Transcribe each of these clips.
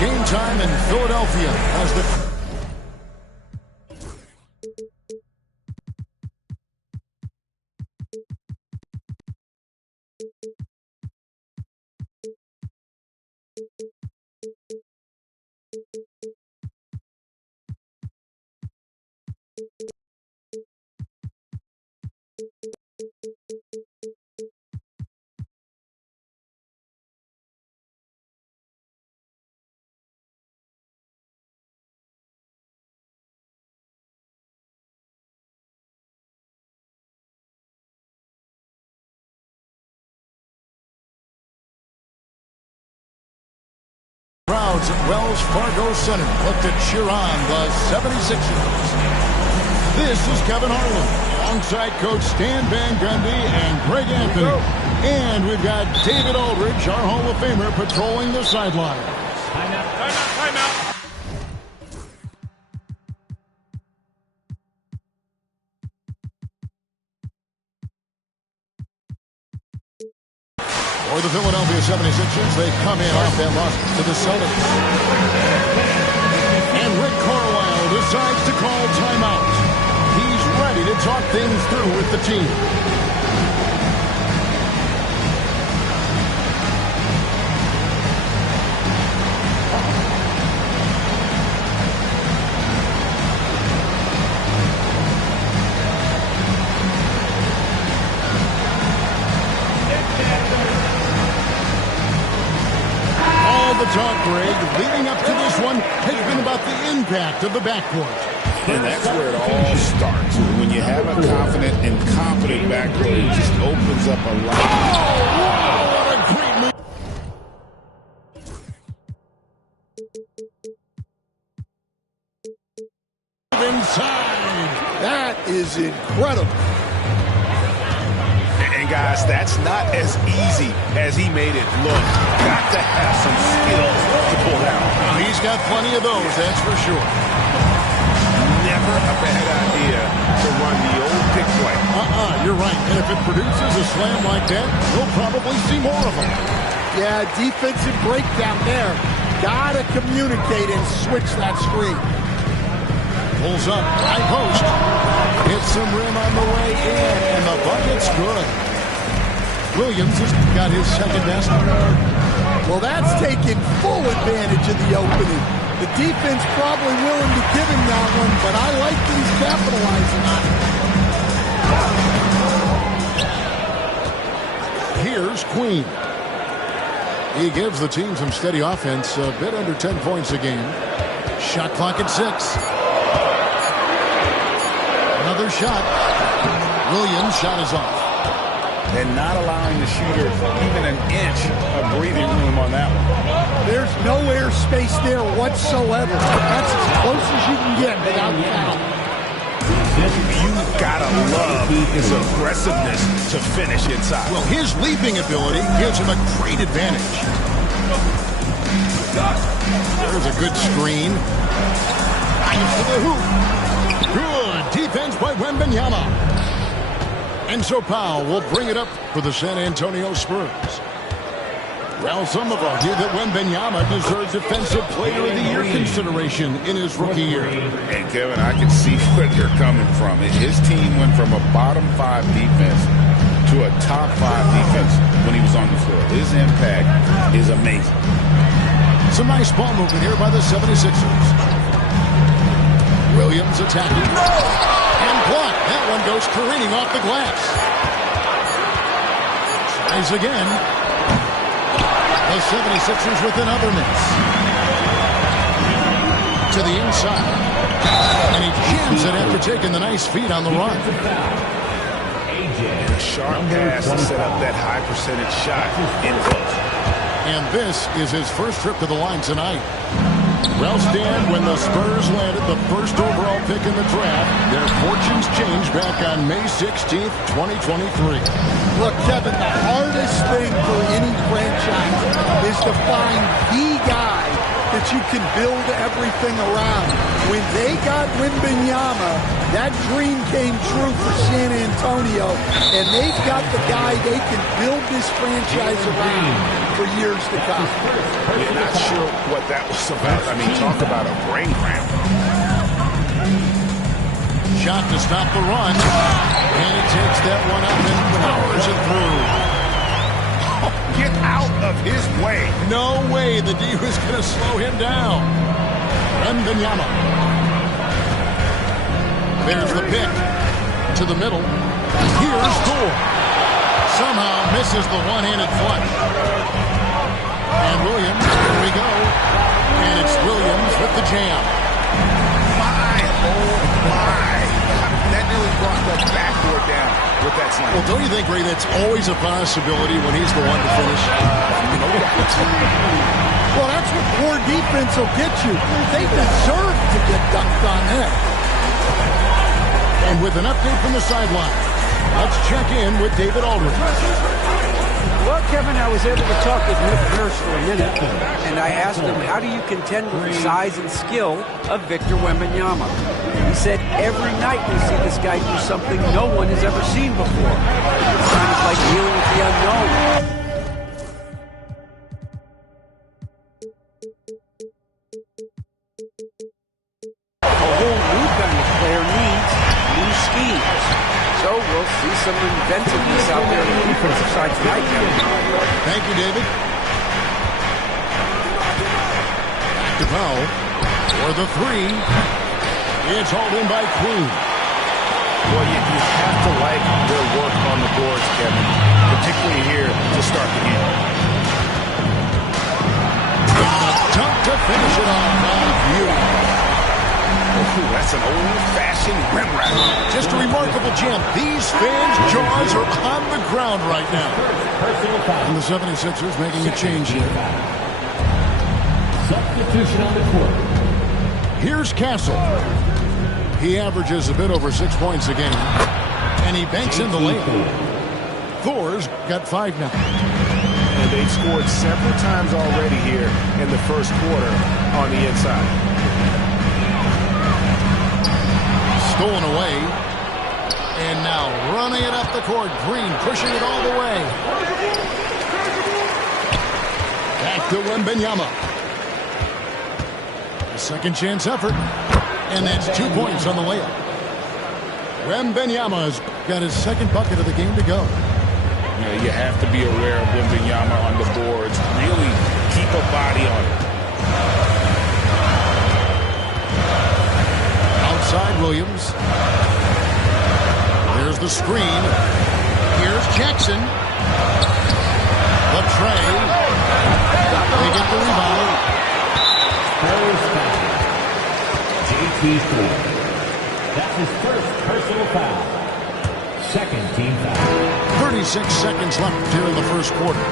game time in Philadelphia as the... Crowds at Wells Fargo Center look to cheer on the 76ers. This is Kevin Harlan alongside Coach Stan Van Gundy and Greg Anthony. And we've got David Aldridge, our Hall of Famer, patrolling the sidelines. Timeout. For the Philadelphia 76ers, they come in off that loss to the Celtics. And Rick Carlisle decides to call timeout. He's ready to talk things through with the team. The talk, Greg, leading up to this one has been about the impact of the backcourt. And that's where it all starts. When you have a confident and competent backcourt, it just opens up a lot. Oh, wow, what a great move. Inside. That is incredible. And guys, that's not as easy as he made it look. Got to have some skills to pull out. Well, he's got plenty of those, that's for sure. Never a bad idea to run the old pick play. You're right. And if it produces a slam like that, we'll probably see more of them. Yeah, defensive breakdown there. Gotta communicate and switch that screen. Pulls up, high post. Hits some rim on the way in, and the bucket's good. Williams has got his second basket. Well, that's taking full advantage of the opening. The defense probably willing to give him that one, but I like that he's capitalizing on it. Here's Queen. He gives the team some steady offense, a bit under 10 points a game. Shot clock at 6. Another shot. Williams' shot is off. And not allowing the shooter even an inch of breathing room on that one. There's no air space there whatsoever. That's as close as you can get without foul. You gotta love his aggressiveness to finish inside. Well, his leaping ability gives him a great advantage. There's a good screen. Right to the hoop. Good defense by Wembanyama. And so Powell will bring it up for the San Antonio Spurs. Well, some have argued that Wembanyama deserves Defensive Player of the Year consideration in his rookie year. And Kevin, I can see where they're coming from. His team went from a bottom 5 defense to a top 5 defense when he was on the floor. His impact is amazing. It's a nice ball movement here by the 76ers. Williams attacking. And blocked. That one goes careening off the glass. Tries again. The 76ers with another miss. To the inside. And he jams it after taking the nice feed on the run. A sharp pass to set up that high percentage shot in close. And this is his first trip to the line tonight. Well, Stan, when the Spurs landed the first overall pick in the draft, their fortunes changed back on May 16th, 2023. Look, Kevin, the hardest thing for any franchise is to find the guy to that you can build everything around. When they got Wembanyama, that dream came true for San Antonio, and they've got the guy they can build this franchise around for years to come. Yeah, not sure what that was about. I mean, talk about a brain cramp. Shot to stop the run, and he takes that one up and powers it through. Oh, get out of his way. No way the D was going to slow him down. Wembanyama. There's the pick to the middle. Here's Thor. Somehow misses the one-handed flush. And Williams, here we go. And it's Williams with the jam. My, oh my. That nearly brought the backboard down with that slam. Well, don't you think, Ray, that's always a possibility when he's the one to finish? Well, that's what poor defense will get you. They deserve to get dunked on there. And with an update from the sideline, let's check in with David Aldridge. Well, Kevin, I was able to talk with Nick Nurse for a minute, and I asked him, how do you contend with the size and skill of Victor Wembanyama? He said, every night we see this guy do something no one has ever seen before. It's kind of like dealing with the unknown. A whole new kind of player needs new schemes. So we'll see some inventiveness out there on the defensive side tonight. Thank you, David. Back to Powell for the three. It's hauled in by Queen. Well, you have to like their work on the boards, Kevin, particularly here to start the game. Got a dunk to finish it off. Ooh, that's an old-fashioned rim wrap. Just a remarkable jam. These fans' jaws are on the ground right now. And the 76ers making a change here. Substitution on the court. Here's Castle. He averages a bit over 6 points a game. And he banks in the layup. Thor's got 5 now. And they've scored several times already here in the first quarter on the inside. Stolen away. And now running it up the court. Green pushing it all the way. Back to Wembanyama. A second chance effort. And that's 2 points on the layup. Wembanyama's got his second bucket of the game to go. You have to be aware of Wembanyama on the boards. Really keep a body on it. Outside Williams. There's the screen. Here's Jackson. The tray. They get the rebound. That's his first personal foul. Second team foul. 36 seconds left here in the first quarter.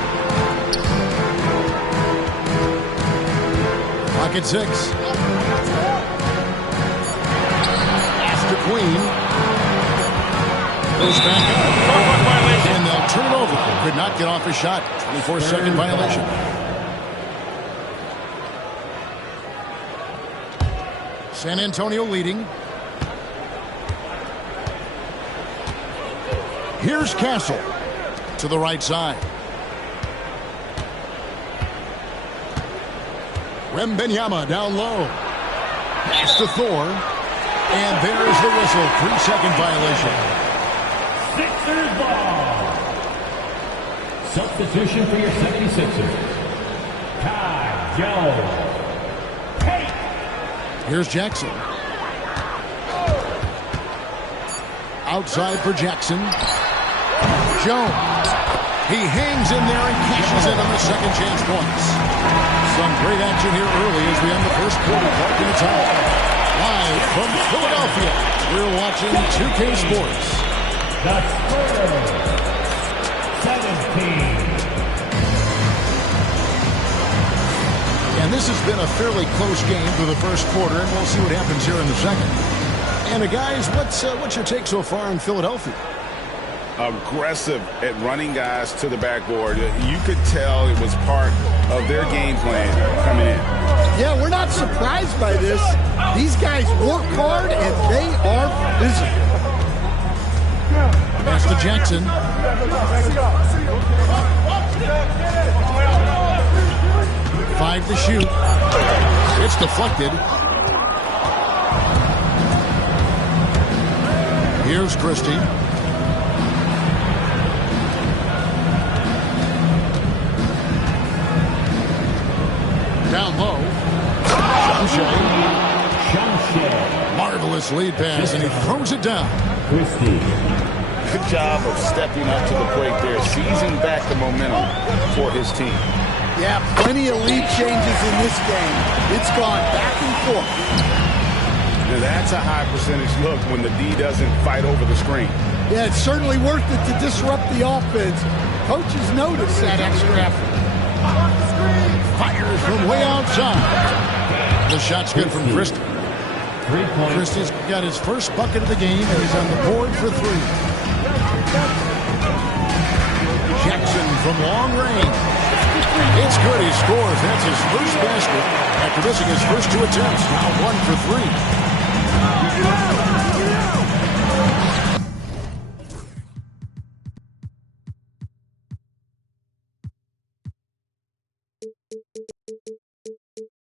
Clock at 6. Pass to Queen. Goes back up. And they'll turn it over. Could not get off a shot. 24-second violation. San Antonio leading. Here's Castle to the right side. Wembanyama down low. Pass to Thor. And there's the whistle. 3-second violation. Sixers ball. Substitution for your 76ers. Ty Jones. Here's Jackson. Outside for Jackson. Jones. He hangs in there and cashes in on the second chance points. Some great action here early as we end the first quarter. Talking time. Live from Philadelphia, we're watching 2K Sports. The Spurs, 17. And this has been a fairly close game for the first quarter, and we'll see what happens here in the second. And guys, what's your take so far in Philadelphia? Aggressive at running guys to the backboard. You could tell it was part of their game plan coming in. Yeah, we're not surprised by this. These guys work hard, and they are physical. Pass to Jackson. 5 to shoot. It's deflected. Here's Christie. Down low. Shea. Marvelous lead pass, and he throws it down. Christie. Good job of stepping up to the plate there, seizing back the momentum for his team. Yeah, plenty of lead changes in this game. It's gone back and forth. Now that's a high percentage look when the D doesn't fight over the screen. Yeah, it's certainly worth it to disrupt the offense. Coaches notice that extra effort. Fires from way outside. The shot's good from Christie. 3 points. Christie's got his first bucket of the game, and he's on the board for 3. Jackson from long range. It's good. He scores. That's his first basket after missing his first 2 attempts. Now 1 for 3.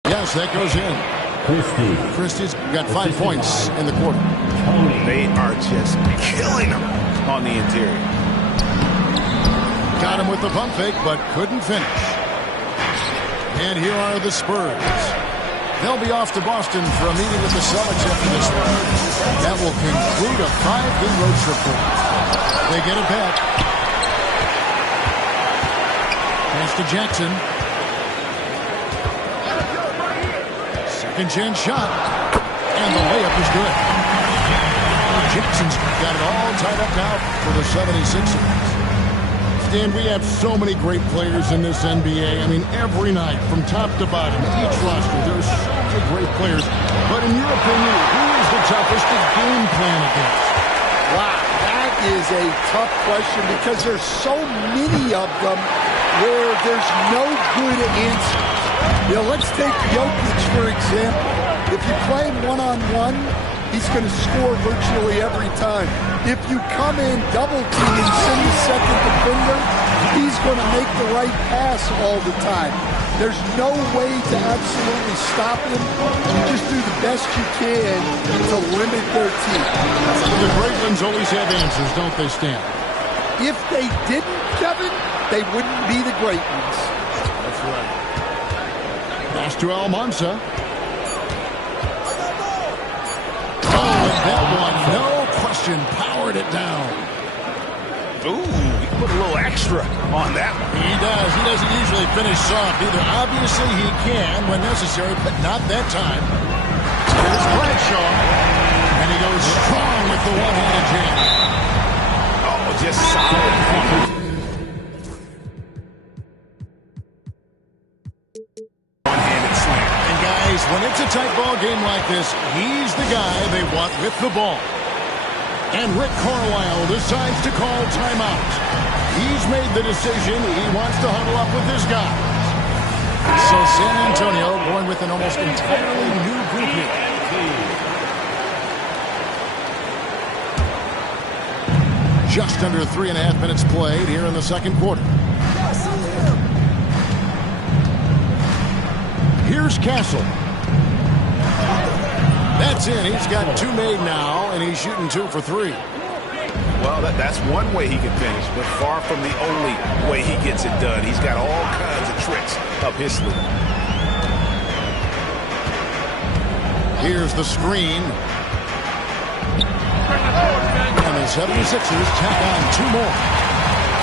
Yes, that goes in. Christie's got 5 points in the quarter. They are just killing him on the interior. Got him with the pump fake, but couldn't finish. And here are the Spurs. They'll be off to Boston for a meeting with the Celtics after this one. That will conclude a 5-game road trip for them. They get it back. Pass to Jackson. Second chance shot. And the layup is good. Jackson's got it all tied up now for the 76ers. Dan, we have so many great players in this NBA. I mean, every night, from top to bottom, each roster, there's so many great players. But in your opinion, who is the toughest to game plan against? Wow, that is a tough question because there's so many of them where there's no good answers. You know, let's take Jokic, for example. If you play him one-on-one, he's going to score virtually every time. If you come in double team and send the second defender, he's going to make the right pass all the time. There's no way to absolutely stop him. You just do the best you can to limit their team. The great ones always have answers, don't they, Stan? If they didn't, Kevin, they wouldn't be the great ones. That's right. Pass to Almanza. That one, no question, powered it down. Ooh, he put a little extra on that one. He does. He doesn't usually finish soft either. Obviously, he can when necessary, but not that time. Here's Bradshaw, and he goes strong with the one-handed jam. Oh, just solid. When it's a tight ball game like this, he's the guy they want with the ball. And Rick Carlisle decides to call timeout. He's made the decision. He wants to huddle up with his guys. So San Antonio going with an almost entirely new group here. Just under 3.5 minutes played here in the second quarter. Here's Castle. That's in. He's got 2 made now, and he's shooting 2 for 3. Well, that's one way he can finish, but far from the only way he gets it done. He's got all kinds of tricks up his sleeve. Here's the screen. And the 76ers tack on 2 more.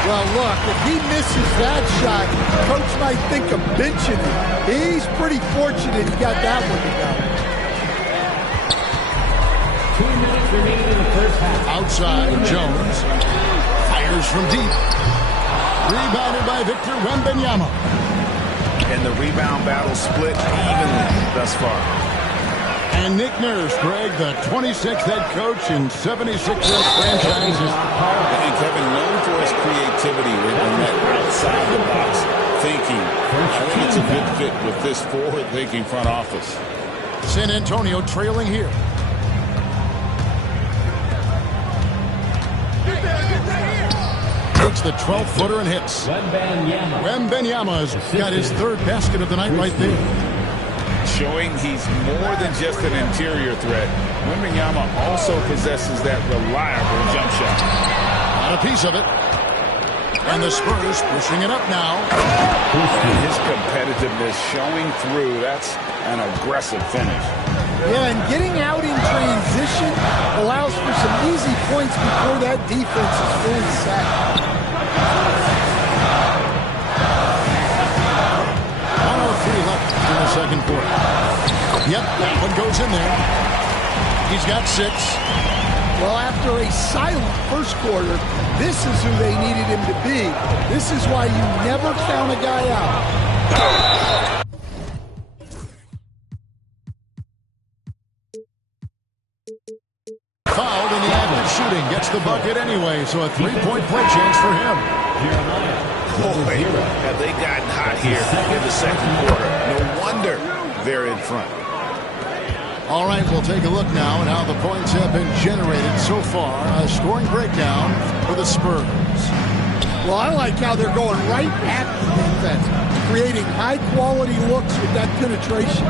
Well, look, if he misses that shot, Coach might think of benching him. He's pretty fortunate he got that one to go. 2 minutes remaining in the first half. Outside, Jones fires from deep. Rebounded by Victor Wembanyama. And the rebound battle split evenly thus far. And Nick Nurse, Greg, the 26th head coach in 76ers franchises. And Kevin, known for his creativity in that outside the box thinking. I think it's a good fit with this forward-thinking front office. San Antonio trailing here. Takes the 12-footer and hits. Wembanyama's got his third basket of the night right there. Showing he's more than just an interior threat. Wembanyama also possesses that reliable jump shot. Got a piece of it. And the Spurs pushing it up now. And his competitiveness showing through. That's an aggressive finish. Yeah, and getting out in transition allows for some easy points before that defense is fully sacked. 1:03 left in the second quarter. Yep, that one goes in there. He's got 6. Well, after a silent first quarter, this is who they needed him to be. This is why you never count a guy out. Fouled in the act of shooting. Gets the bucket anyway, so a 3-point play chance for him. Boy, have they gotten hot here in the second quarter. No wonder they're in front. All right, we'll take a look now at how the points have been generated so far. A scoring breakdown for the Spurs. Well, I like how they're going right at the defense, creating high-quality looks with that penetration.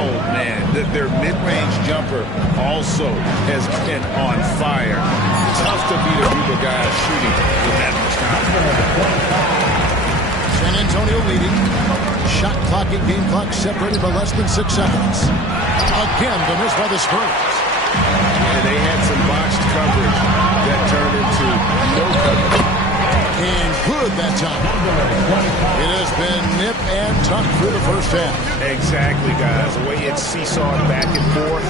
Oh, man, their mid-range jumper also has been on fire. Tough to beat a group of guys shooting with that much time. San Antonio leading. Shot clock and game clock separated by less than 6 seconds. Again, the miss by the Spurs. Yeah, they had some botched coverage that turned into no coverage. And good that time. It has been nip and tuck through the first half. Exactly, guys. The way it's seesawed back and forth,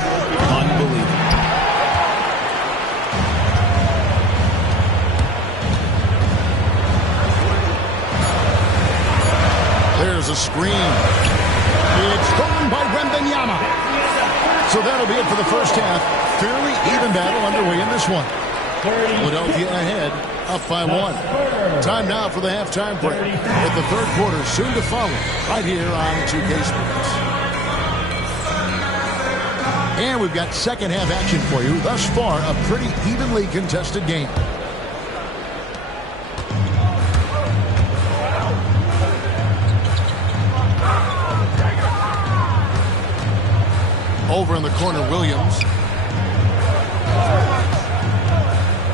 unbelievable. There's a screen. It's stolen by Wembanyama. So that'll be it for the first half. Fairly even battle underway in this one. Philadelphia ahead, up by 1. Time now for the halftime break. With the third quarter soon to follow, right here on 2K Sports. And we've got second half action for you. Thus far, a pretty evenly contested game. Over in the corner, Williams.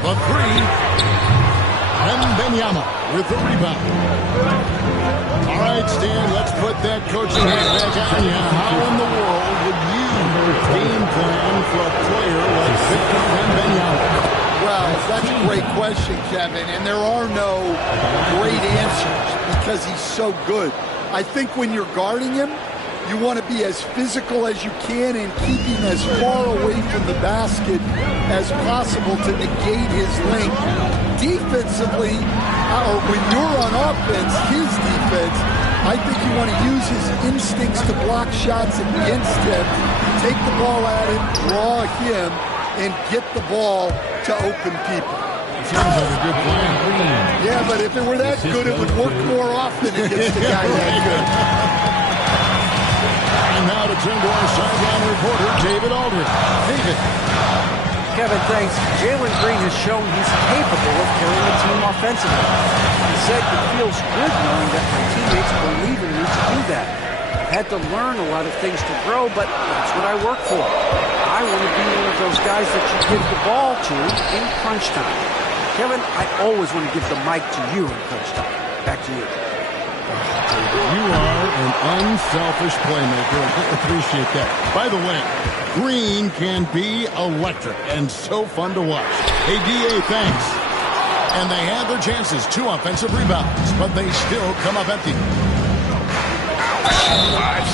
The 3. Wembanyama with the rebound. All right, Stan, let's put that coaching hat back on you. How in the world would you game plan for a player like Victor Wembanyama? Well, that's a great question, Kevin, and there are no great answers because he's so good. I think when you're guarding him, you want to be as physical as you can and keep him as far away from the basket as possible to negate his length. Defensively, or when you're on offense, his defense, I think you want to use his instincts to block shots against him, take the ball at him, draw him, and get the ball to open people. Sounds like a good plan. Yeah, but if it were that good, it would work more often against the guy that good. And now to turn to our sideline reporter, David Aldridge. David. Kevin, thanks. Jalen Green has shown he's capable of carrying a team offensively. He said it feels good knowing that my teammates believe in me to do that. I've had to learn a lot of things to grow, but that's what I work for. I want to be one of those guys that you give the ball to in crunch time. Kevin, I always want to give the mic to you in crunch time. Back to you. You are an unselfish playmaker. I appreciate that. By the way, Green can be electric and so fun to watch. Hey, D.A., thanks. And they had their chances. 2 offensive rebounds, but they still come up empty. 5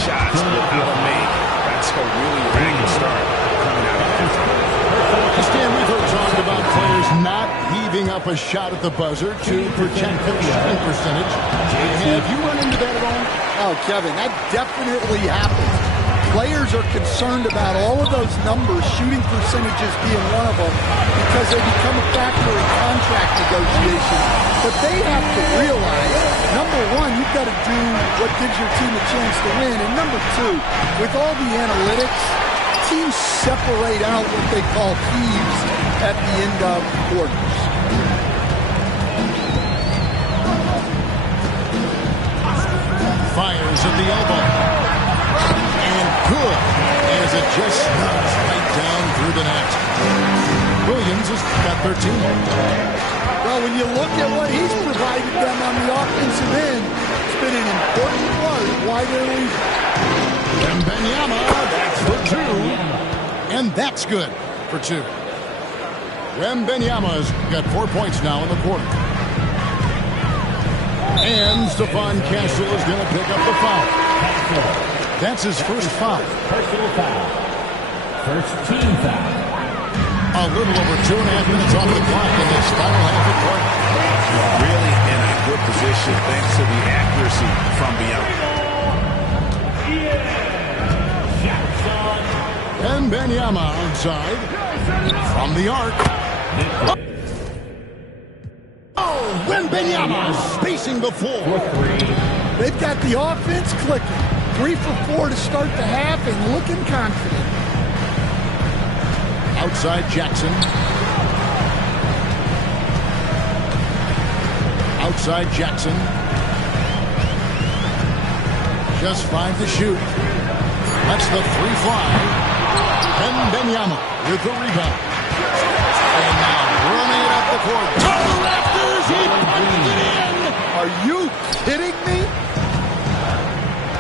shots without a make. That's a really ragged start coming out of that. Stan, we've heard talk about players not heaving up a shot at the buzzer to protect their shooting percentage. Have you run into that at all? Oh, Kevin, that definitely happens. Players are concerned about all of those numbers, shooting percentages being one of them, because they become a factor in contract negotiations. But they have to realize, number one, you've got to do what gives your team a chance to win. And number two, with all the analytics, teams separate out what they call heaves at the end of quarters. Fires at the elbow. And good, as it just snugs right down through the net. Williams has got 13. Well, when you look at what he's provided them on the offensive end, it's been an important part of why they're leading. Wembanyama, that's for 2. And that's good for 2. Wembanyama's got 4 points now in the quarter. And Stephon Castle is going to pick up the foul. That's his first foul. Personal foul. First team foul. A little over 2.5 minutes off the clock in this final half of play. Really in a good position thanks to the accuracy from beyond. And Wembanyama outside from the arc. Oh, Wembanyama spacing the floor. They've got the offense clicking. 3 for 4 to start the half and looking confident. Outside Jackson. Outside Jackson. Just 5 to shoot. That's the 3 fly. Wembanyama with the rebound. And now running it up the court. To the rafters. He punched it in. Are you kidding me?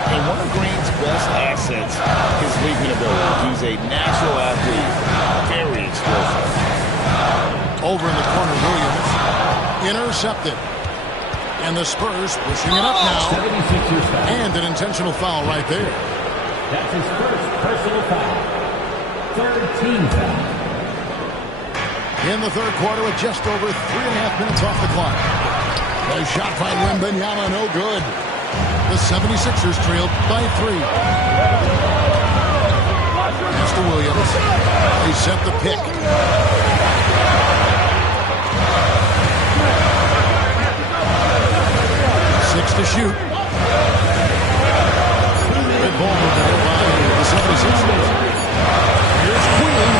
And one of Green's best assets is leaping ability. He's a natural athlete, very explosive. Over in the corner, Williams. Intercepted. And the Spurs pushing it up now. 76ers foul. And an intentional foul right there. That's his first personal foul. Third team foul. In the third quarter with just over 3.5 minutes off the clock. A shot by Wembanyama, no good. The 76ers trailed by 3. Pass to Williams. They set the pick. 6 to shoot. Good ball there by the 76ers. Here's Queen.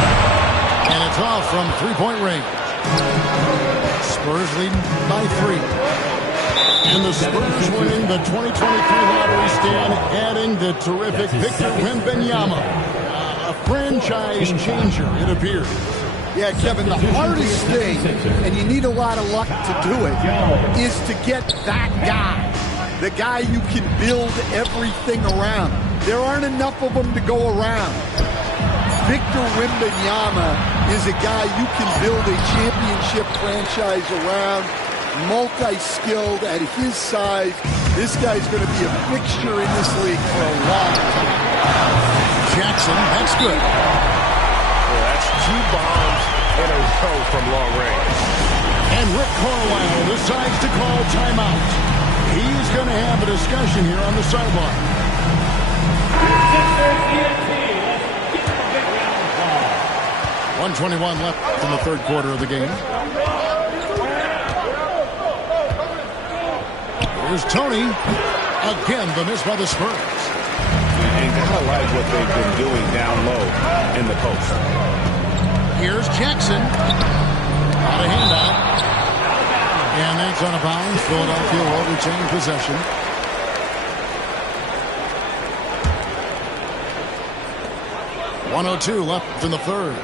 And it's off from 3-point range. Spurs leading by 3. And the Spurs winning the 2023 lottery stand, adding the terrific Victor Wembanyama. A franchise changer, it appears. Yeah, Kevin, the hardest thing, and you need a lot of luck to do it, is to get that guy. The guy you can build everything around. There aren't enough of them to go around. Victor Wembanyama is a guy you can build a championship franchise around. Multi-skilled at his size. This guy's going to be a fixture in this league for a long time. Jackson, that's good. Well, that's 2 bombs in a row from long range. And Rick Carlisle decides to call timeout. He's going to have a discussion here on the sideline. 1:21 left in the third quarter of the game. Here's Tony. Again, the miss by the Spurs. And gotta like what they've been doing down low in the post. Here's Jackson. Out of handout. And that's out of bounds. Philadelphia will retain possession. .102 left in the third.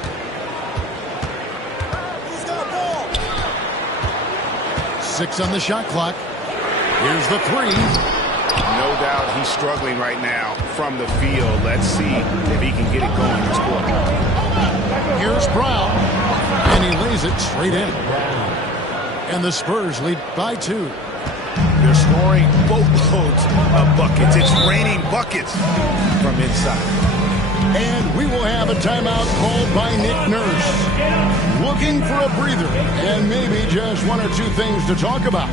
Six on the shot clock. Here's the 3. No doubt he's struggling right now from the field. Let's see if he can get it going this quarter. Here's Brown. And he lays it straight in. And the Spurs lead by 2. They're scoring boatloads of buckets. It's raining buckets from inside. And we will have a timeout called by Nick Nurse. Looking for a breather and maybe just 1 or 2 things to talk about.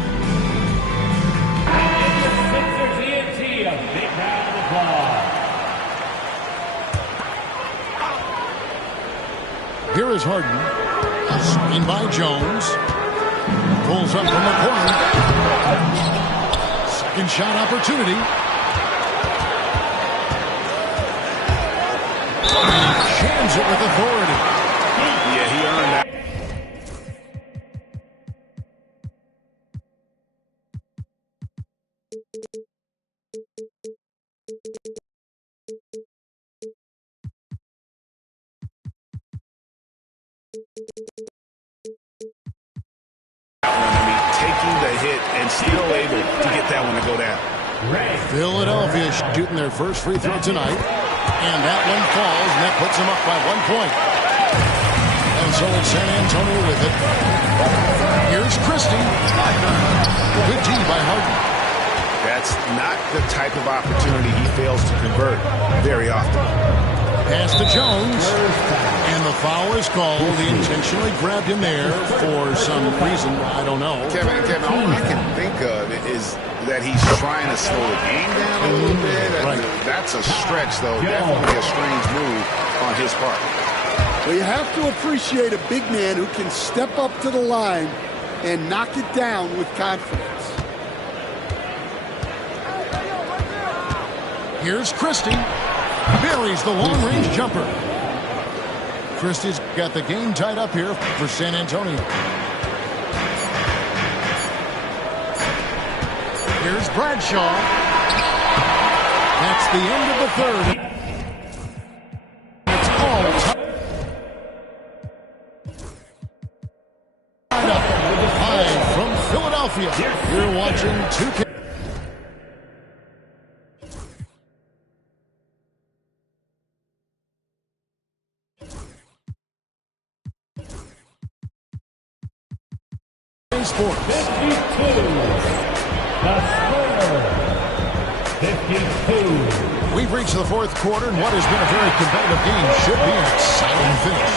Here is Harden. Screen by Jones. Pulls up from the corner. Second shot opportunity. Jams it with authority. Yeah, he earned that. Taking the hit and still able to get that one to go down. Philadelphia shooting their first free throw tonight. And that one falls, and that puts them up by 1 point. And so it's San Antonio with it. Here's Christie. Good D by Harden. That's not the type of opportunity he fails to convert very often. Pass to Jones. And the foul is called. He intentionally grabbed him there for some reason. I don't know. Kevin, all I can think of is that he's trying to slow the game down a little bit. Right. That's a stretch, though. Definitely a strange move on his part. Well, you have to appreciate a big man who can step up to the line and knock it down with confidence. Here's Christie. Buries the long-range jumper. Christie's got the game tied up here for San Antonio. Here's Bradshaw. That's the end of the third. It's all tied up. Live from Philadelphia. You're watching 2K. Sports. 52. The Spurs. 52. We've reached the fourth quarter, and what has been a very competitive game should be an exciting finish.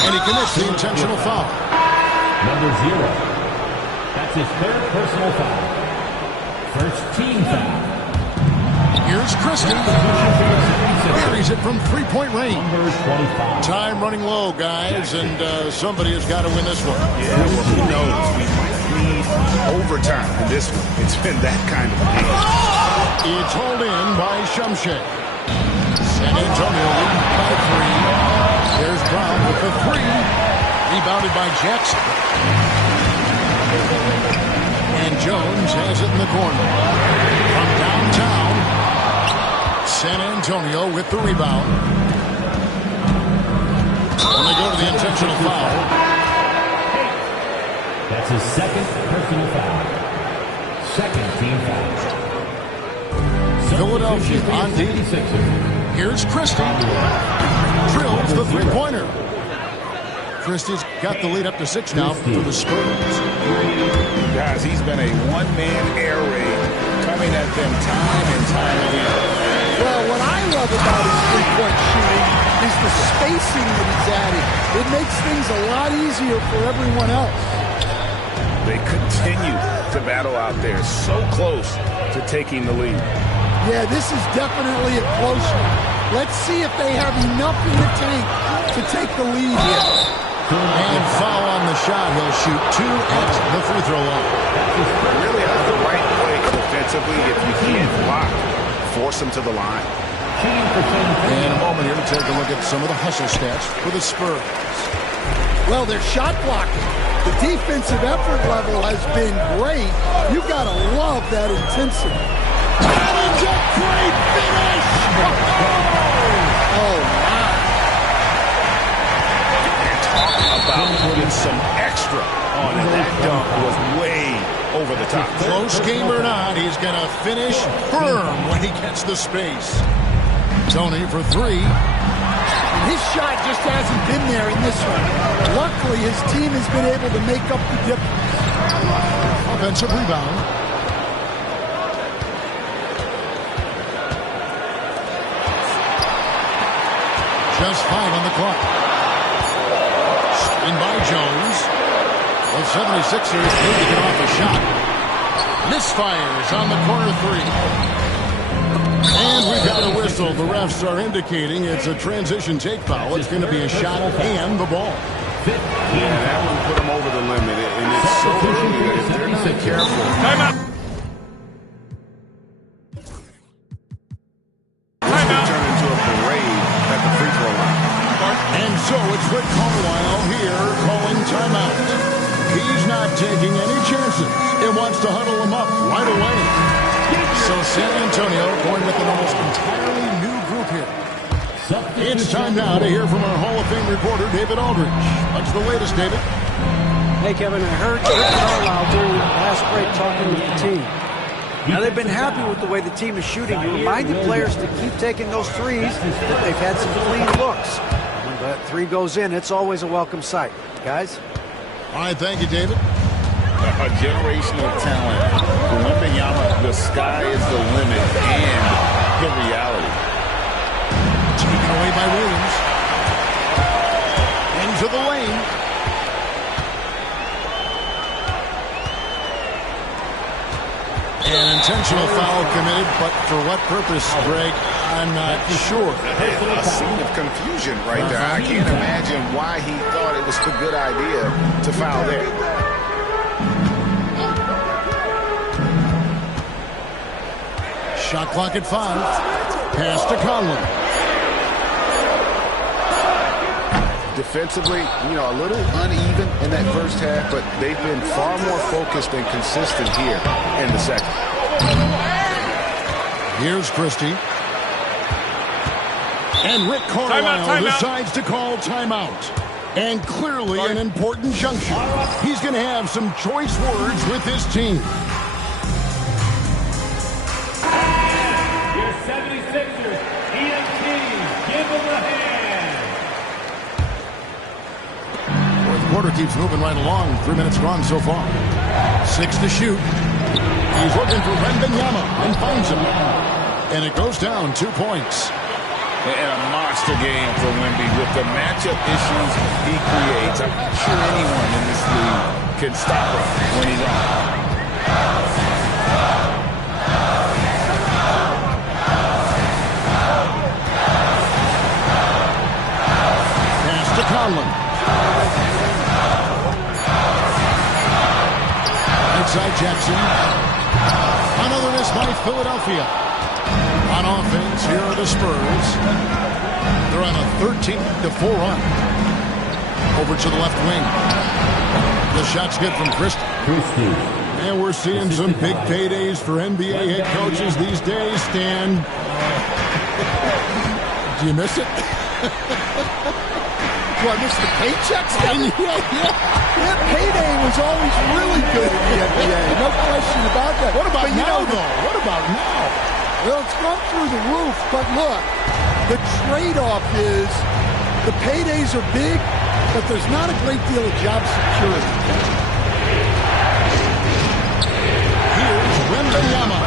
And he commits the intentional foul. Number 0. That's his third personal foul. First team foul. Here's Christie. Buries it from three-point range. Number 25. Time running low, guys, and somebody has got to win this one. Yeah, well, who knows? We might need overtime in this one. It's been that kind of a game. It's hauled in by Shumshay. San Antonio leading by 3. There's Brown with the 3. Rebounded by Jackson. And Jones has it in the corner. From downtown, San Antonio with the rebound. When they go to the intentional foul. That's his second personal foul. Second team foul. Philadelphia on D. Here's Christie. Drills the three-pointer. Christie's got the lead up to 6 now for the Spurs. Guys, he's been a one-man air raid coming at them time and time again. Well, what I love about his three-point shooting is the spacing that he's adding. It makes things a lot easier for everyone else. They continue to battle out there, so close to taking the lead. Yeah, this is definitely a close one. Let's see if they have enough in the tank to take the lead here. And foul on the shot. He'll shoot 2 at the free throw line. Really have the right play defensively. If you can't block, force them to the line. In a moment here to take a look at some of the hustle stats for the Spurs. Well, their shot blocking. The defensive effort level has been great. You've got to love that intensity. That is a great finish! Oh, my. About putting some extra on it. That dunk was way over the top. Close game or not, he's going to finish firm when he gets the space. Tony for 3. And his shot just hasn't been there in this one. Luckily, his team has been able to make up the difference. Offensive rebound. Just 5 on the clock. In by Jones. 76ers need to get off a shot. Misfires on the corner three. And we've got a whistle. The refs are indicating it's a transition take foul. It's going to be a shot and the ball. Yeah, that one put them over the limit. And it's so early that if they're not careful. Timeout. This could turn into a parade at the free throw line. And so it's Rick Carlisle here calling timeout. He's not taking any chances. It wants to huddle him up right away. So San Antonio going with an almost entirely new group here. It's time now to hear from our Hall of Fame reporter, David Aldridge. What's the latest, David? Hey, Kevin, I heard Rick Carlisle during the last break talking with the team. Now, they've been happy with the way the team is shooting. He reminded players to keep taking those threes, that they've had some clean looks. When that three goes in, it's always a welcome sight. Guys? All right, thank you, David. A generational talent. Wembanyama, the sky is the limit and the reality. Taken away by Williams. Into the lane. An intentional foul committed, but for what purpose, Greg? I'm not sure. A scene of confusion right there. I can't imagine why he thought it was a good idea to foul there. Shot clock at 5. Pass to Conley. Defensively, a little uneven in that first half, but they've been far more focused and consistent here in the second. Here's Christie. And Rick Carlisle decides to call timeout. And clearly an important juncture. He's going to have some choice words with his team. Your 76ers, EMT, give them a hand. Fourth quarter keeps moving right along. 3 minutes gone so far. 6 to shoot. He's looking for Wembanyama and finds him. And it goes down 2 points. And a monster game for Wemby with the matchup issues he creates. I'm not sure anyone in this league can stop him when he's on. Pass to Conley. Outside Jackson. Another miss by Philadelphia. On offense, here are the Spurs. They're on a 13-4 run. Over to the left wing. The shot's good from Christie. And we're seeing some big paydays for NBA head coaches these days, Stan. Do you miss it? Do I miss the paychecks? Yeah, payday was always really good in the NBA. No question about that. What about now, though? What about now? Well, it's gone through the roof, but look, the trade-off is the paydays are big, but there's not a great deal of job security. Here's Wembanyama.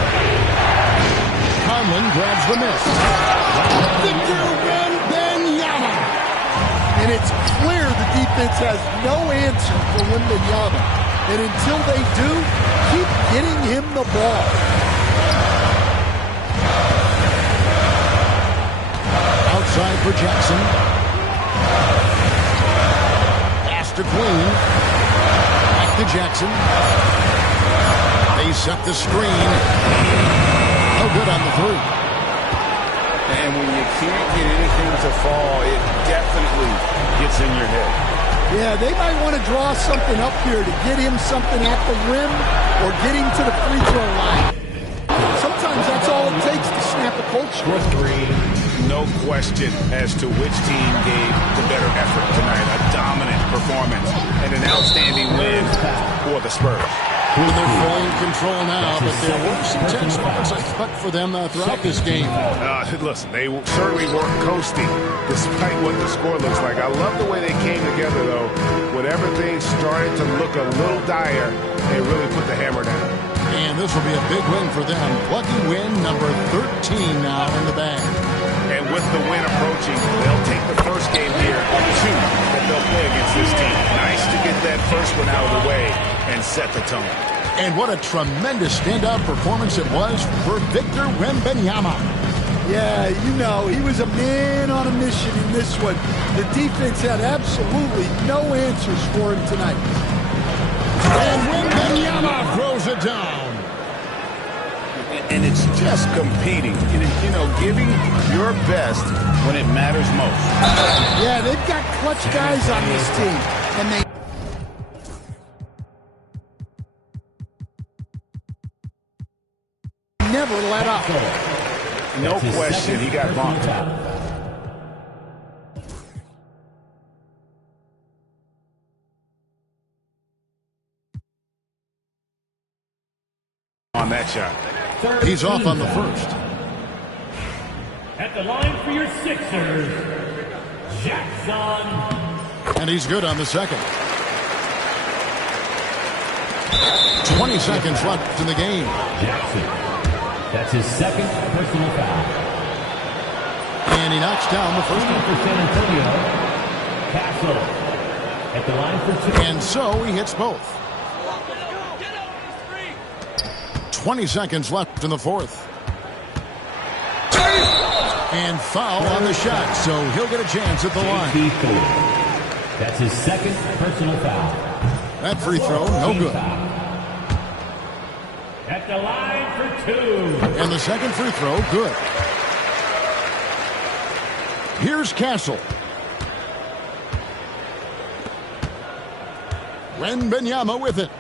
Conlon grabs the miss. Victor Wembanyama. And it's clear the defense has no answer for Wembanyama. And until they do, keep getting him the ball. Outside for Jackson. Pass to Queen. Back to Jackson. They set the screen. No good on the three. And when you can't get anything to fall, it definitely gets in your head. Yeah, they might want to draw something up here to get him something at the rim or get him to the free throw line. Sometimes that's all it takes to snap a cold streak. No question as to which team gave the better effort tonight. A dominant performance and an outstanding win for the Spurs. They're fully in control now, but there were some tense spots I thought for them throughout this game. Listen, they certainly weren't coasting despite what the score looks like. I love the way they came together, though. Whenever things started to look a little dire, they really put the hammer down. And this will be a big win for them. Lucky win number 13 now in the bag. And with the win approaching, they'll take the first game here, 2 that they'll play against this team. Nice to get that first one out of the way and set the tone. And what a tremendous standout performance it was for Victor Wembanyama. Yeah, you know, he was a man on a mission in this one. The defense had absolutely no answers for him tonight. And Wembanyama throws it down. And it's just competing, you know, giving your best when it matters most. Yeah, they've got clutch guys on this team, and they never let up. No question, he got bumped. On that shot. He's off on the first. At the line for your Sixers, Jackson. And he's good on the second. 20 seconds left in the game. Jackson. That's his second personal foul. And he knocks down the first one. For San Antonio, Castle. At the line for two. And so he hits both. 20 seconds left in the fourth. And foul on the shot, so he'll get a chance at the line. That's his second personal foul. That free throw, no good. At the line for two. And the second free throw, good. Here's Castle. Wembanyama with it.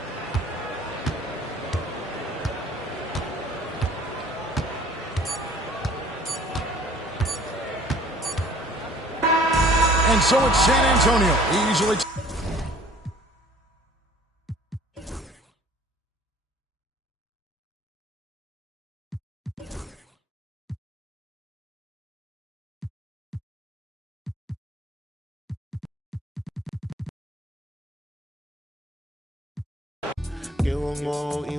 And so it's San Antonio easily. Que un ojo y